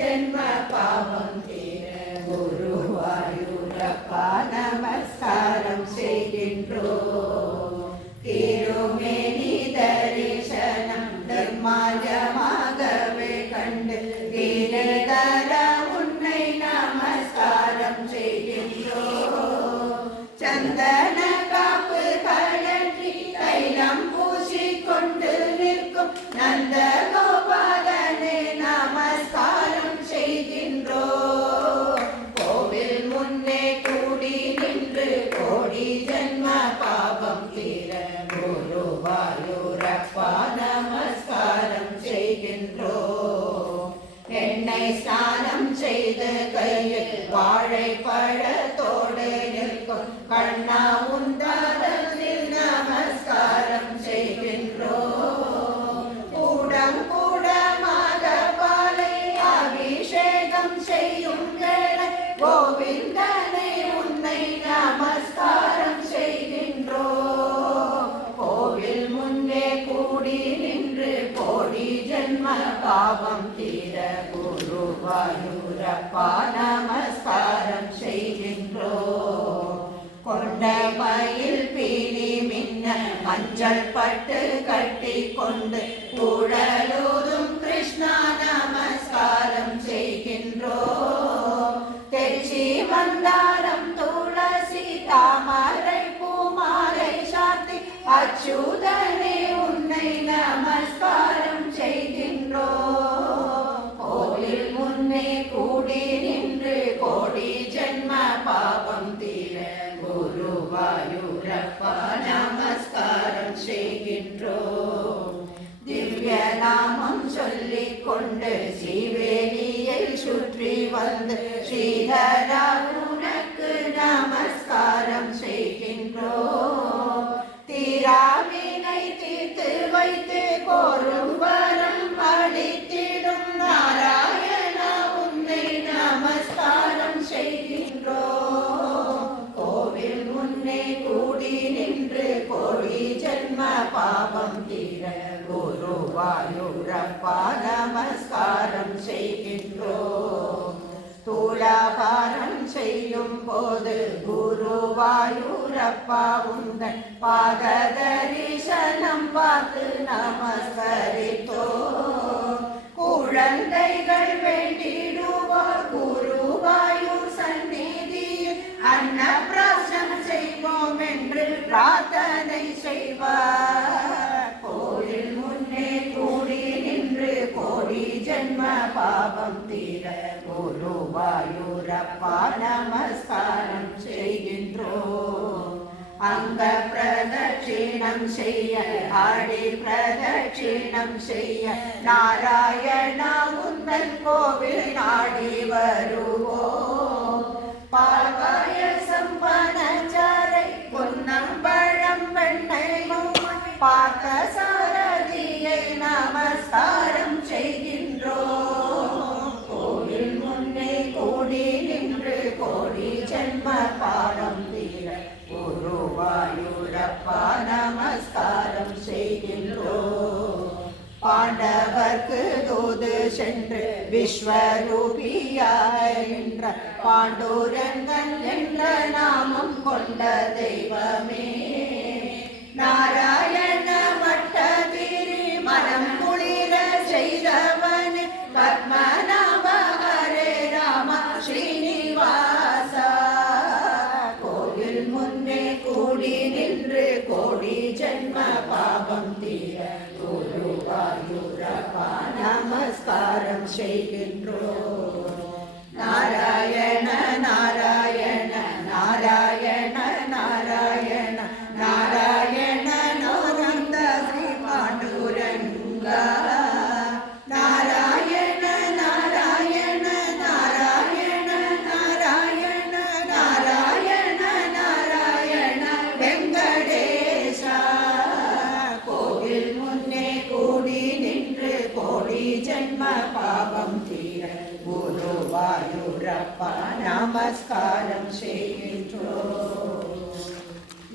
ஜென்ம பாவம் தீர குருவாயூரப்பா நமஸ்காரம் செய்கின்றோம். திருமேனி தரிசனம் நிர்மால்யமாகவே கண்டு கிரிதர உன்னை நமஸ்காரம் செய்கின்றோம். சந்தன காப்பு கழற்றி தைலம் பூசிக்கொண்டு நிற்கும் நந்த கோபாலனே நமஸ்காரம் செய்கின்றோம். கோவில் முன்னே கூடி நின்று கோடி ஜென்ம பாவம் தீர குருவாயூரப்பா நமஸ்காரம் செய்கின்றோம். எண்ணெய் ஸ்நானம் செய்து கையில் வாழைப்பழத்தோடு நிற்கும் கண்ணா உந்தாரத்தில் நமஸ்காரம் செய்கின்றோம். கூடம் கூடமாக பாலை அபிஷேகம் செய்யும் வேளை கோவிந்தனை உன்னை நமஸ்காரம் செய்கின்றோம். கோவில் முன்னே கூடி நின்று கோடி ஜென்ம பாவம் தீர குருவாயூரப்பா நமஸ்காரம் செய்கின்றோம். கொண்ட மயில் பீலி மின்ன மஞ்சள் பட்டு கட்டி கொண்டு குழலூதும் கிருஷ்ணா நமஸ்காரம் செய்கின்றோம். தெச்சி மந்தாரம் துளசி தாமரை பூமாலை சாத்தி அச்சுதனே உன்னை நமஸ்காரம் செய்கின்றோம். கோவில் முன்னே கூடி நின்று கோடி ஜென்ம பாவம் தீர குருவாயூரப்பா நமஸ்காரம் செய்கின்றோம். திவ்ய நாமம் சொல்லிக் கொண்டு ஸ்ரீவேலியை சுற்றி வந்து ஸ்ரீதரா உனக்கு நமஸ்காரம் செய்கின்றோம். தீராவினை தீர்த்து வைத்து கோரும் வரம் அளித்திடும் நாராயணா உன்னை நமஸ்காரம் செய்கின்றோம். கோவில் முன்னே கூடி நின்று கோடி ஜென்ம பாவம் தீர குருவாயூரப்பா நமஸ்காரம் செய்கின்றோம். துலாபாரம் செய்யும் போது குருவாயூரப்பா உந்தன் பாத தரிசனம் பார்த்து நமஸ்கரித்தோம். குழந்தைகள் வேண்டிடுவார் குருவாயூர் சந்நிதியில் அன்னப்பிராசம் செய்வோம் என்று பிரார்த்தனை செய்வார். கோவில் முன்னே கூடி நின்று கோடி ஜென்ம பாவம் தீர குருவாயூரப்பா நமஸ்காரம் செய்கின்றோம். அங்க பிரதட்சிணம் செய்ய ஆடி பிரதட்சிணம் செய்ய நாராயணா உந்தன் கோவில் நாடி வருவோம். பால்பாயசம் பனச்சாரை பொன்னம்பழம் வெண்ணையும் பார்த்த சாரதியை நமஸ்காரம் செய்கின்றோம். கோவில் முன்னே கூடி நின்று கோடி ஜென்ம பாவம் தீர குருவாயூரப்பா நமஸ்காரம் செய்கின்றோம். பாண்டவர்க்கு தூது சென்று விஸ்வரூபியாய் நின்ற பாண்டுரங்கன் என்ற நாமம் கொண்ட தெய்வமே நாராயண மட்டதிரி மனம் குளிர செய்தவன் பத்மநாப ஹரே ராம ஸ்ரீனிவாசா. கோவில் முன்னே கூடி நின்று கோடி ஜென்ம பாவம் தீர குருவாயூரப்பா நமஸ்காரம் செய்கின்றோம். நாராயண நாராயண நாராயண நாராயண நாராயண நோரந்த ஸ்ரீ பாண்டுரங்கா. நாராயண நாராயண நாராயண நாராயண நாராயண நாராயண வெங்கடேசா. கோவில் முன்னே கூடி நின்று கோடி ஜென்ம பாவம் தீர குருவாயூரப்பா நமஸ்காரம் செய்கின்றோம்.